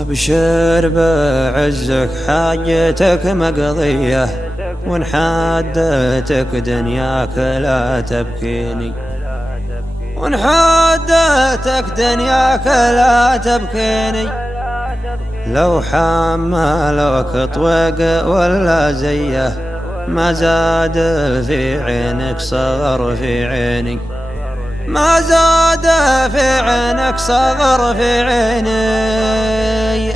أبشر بعزك حاجتك مقضية، وإن حادتك دنياك لا تبكيني، وإن حادتك دنياك لا تبكيني. لو حملوك طويق ولا زيه ما زاد في عينك صغر في عيني، ما زاد في عينك صغر في عيني.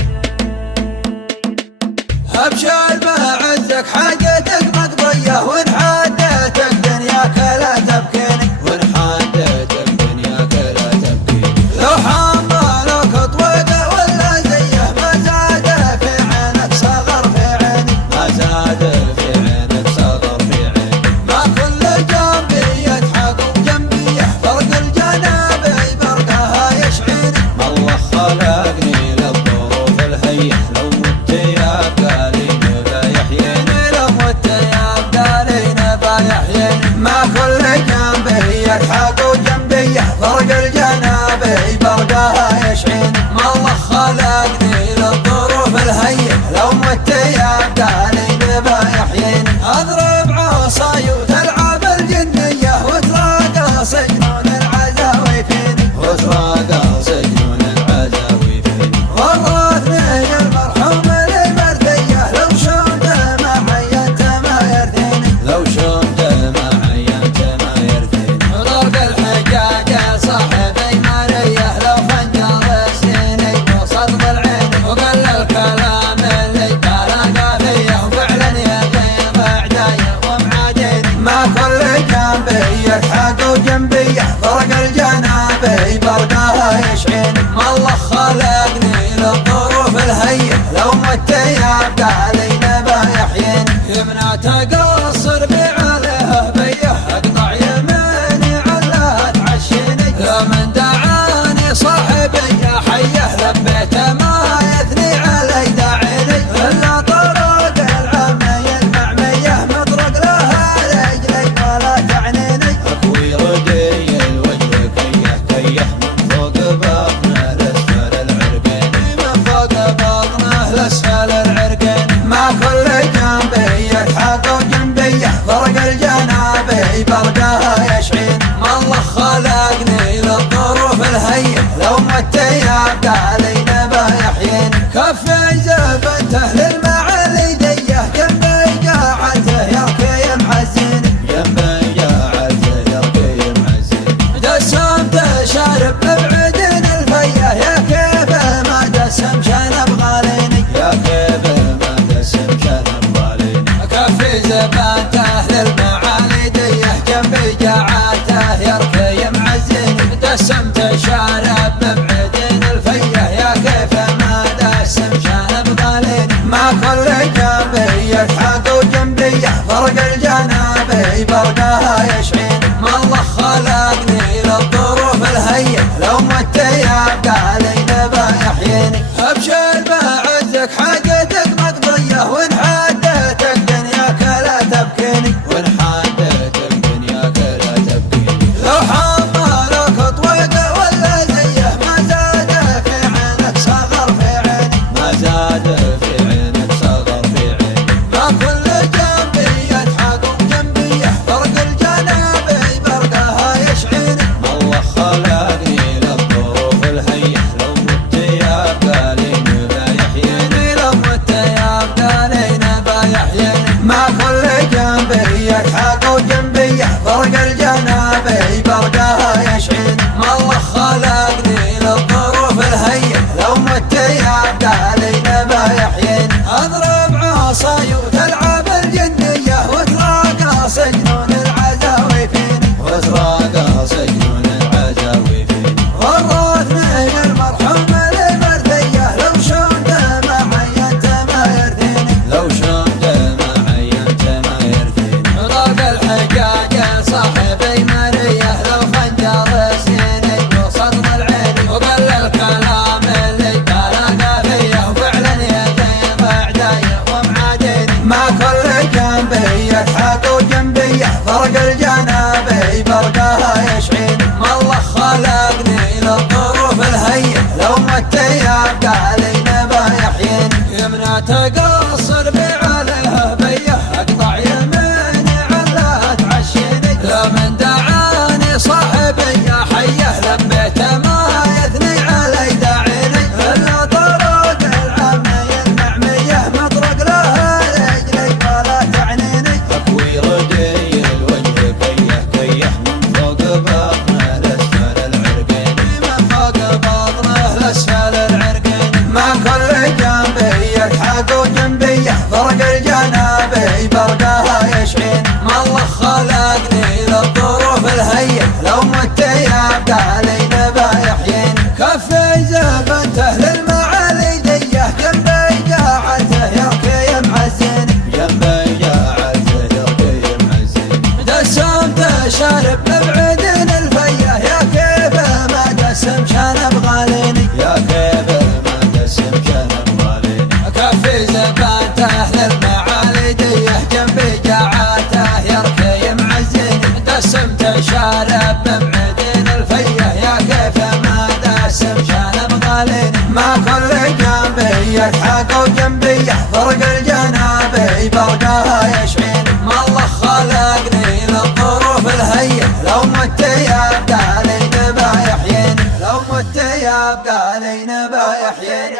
أبشر بعزك حاجتك مقضية، وإن حادتك دنياك لا تبكيني، وإن حادتك دنياك لا تبكيني. لو حملوك طويق ولا زيه ما زاد في عينك صغر في عيني، ما زاد في عينك صغر في عيني. ما كل جنبي يضحك وجنبي يحفرق الجنابي برقها يشعيني. ما الله خلقني للظروف الهيئة، لو مت يا قالين بيحييني، لو مت يا قالين بيحييني. ما كل جنبي يضحك وجنبي يحفرق الجنابي برقها يشعيني. ما الله خلقني للظروف الهيئة، لو مت يا قالين بيحييني. اضرب عصاي وتلعب الجنية وتراقى سجنون العزاوي فيني، وتراقى سجنون العزاوي فيني. ورثني المرحوم لي مرثية، لو شمت ما عينت ما يرثيني، لو شمت ما عينت ما يرثيني. ضرب الحجاج صاحبي مالية، لو خنجر سيني وصدق العين، وقل الكلام اللي بلقى فيه، وفعلا يغيب اعدايا ومعاديني. ما كل جنبي يضحك وجنبي يحفرق الجنابي برقها يشعيني. ما الله خلقني للظروف الهيئة، لو مت يا قالين بيحييني. يمنى تقصر بعليه بيه اقطع يميني علاه تعشيني. يا من دعاني صاحبي يا حيه لبيته ما يثني علي داعيني. الا طرق العمي المعميه مطرق لها رجلي ولا تعنيني. اكوي ردي الوجه كيه كيه من فوق بطنه لاسفل العرقين، من فوق بطنه لاسفل العرقين. ما كل جنبي يضحك وجنبي يحفرق الجنابي برقها يشعيني. ما الله خلقني للظروف الهيئة، لو مت يا قالين بيحييني. كفي زبنته للمعالي ديه، جنبي قاعته يركي معزيني، جنبي قاعته يركي معزيني. دسمته شارب ببعدين الفيه، يا كيف ما دسم شنب غاليني، يا كيف ما دسم شنب غاليني. كفي زبنته للمعالي ديه، جنبي قاعته يركي معزيني. دسمته شارب ببعدين الفيه، يا كيف ما دسم شنب غاليني. ما كل جنبي يضحك وجنبي يحفرق الجنابي برقها يشعيني. ما الله خلقني للظروف الهيئة، لو مت يا قالين بيحييني. ابشر بعزك حاجتك مقضية، وإن حادتك دنياك لا تبكيني، وإن حادتك دنياك لا تبكيني. لو حملوك طويق ولا زيه ما زاد في عينك صغر في عيني، ما زاد في عينك صغر في عيني. ما كل جنبي يضحك وجنبي يحفرق الجنابي برقها يشعيني. ما الله خلقني للظروف الهيئة، لو مت يا قالين بيحييني، لو مت يا قالين بيحييني. ما كل جنبي يضحك وجنبي يحفرق الجنابي برقها يشعيني. ما الله خلقني للظروف الهيئة، لو مت يا قالين بيحييني. اضرب عصاي وتلعب الجنية وتراقى سجنون العزاوي فيني، وتراقى سجنون العزاوي فيني. ورثني المرحوم لي مرثية، لو شمت ما عينت ما يرثيني، لو شمت ما عينت ما يرثيني. ضرب الحجاج صاحبي شارب ببعدين الفيه يا كيف ما دسم شنب غاليني يا كيف ما دسم شنب غاليني كفي زبانته للمعالي ديه جنبي جاعاته يركي معزيني دسمت شارب ببعدين الفيه يا كيف ما دسم شنب غاليني ما كل جنبي يلحق وجنبي يحفرق الجنابي برقاها يشعيني ما الله خلقني للظروف الهيئة لو مت يبقى لي نبا يحييني لو مت يبقى لي نبا يحييني